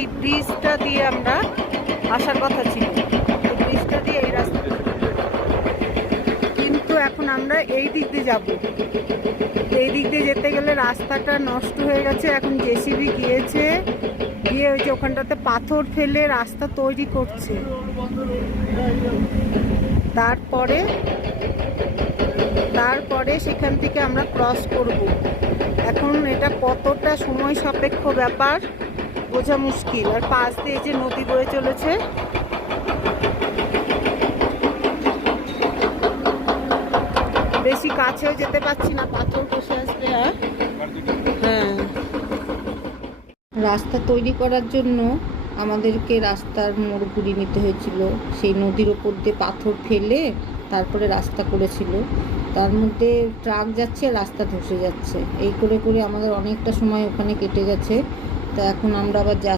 এই ব্রিজটা দিয়ে আমরা আসার কথা ছিল, ব্রিজটা দিয়ে এই রাস্তা, কিন্তু এখন আমরা এই দিক দিয়ে যাব। এই দিক দিয়ে যেতে গেলে রাস্তাটা নষ্ট হয়ে গেছে, এখন জেসিবি গিয়েছে, গিয়ে ওই যে ওখানটাতে পাথর ফেলে রাস্তা তৈরি করছে। তারপরে সেখান থেকে আমরা ক্রস করব। এখন এটা কতটা সময় সাপেক্ষ ব্যাপার বোঝা মুশকিল। আর পাশ দিয়ে যে নদী বয়ে চলেছে, বেশি কাছেও যেতে পারছি না, পাথর বসে আসবে। আর হ্যাঁ, রাস্তা তৈরি করার জন্য আমাদেরকে রাস্তার মোড় ঘুরিয়ে নিতে হয়েছিল। সেই নদীর ওপর দিয়ে পাথর ফেলে তারপরে রাস্তা করেছিল। তার মধ্যে ট্রাক যাচ্ছে, রাস্তা ধসে যাচ্ছে, এই করে করে আমাদের অনেকটা সময় ওখানে কেটে গেছে। তো এখন আমরা আবার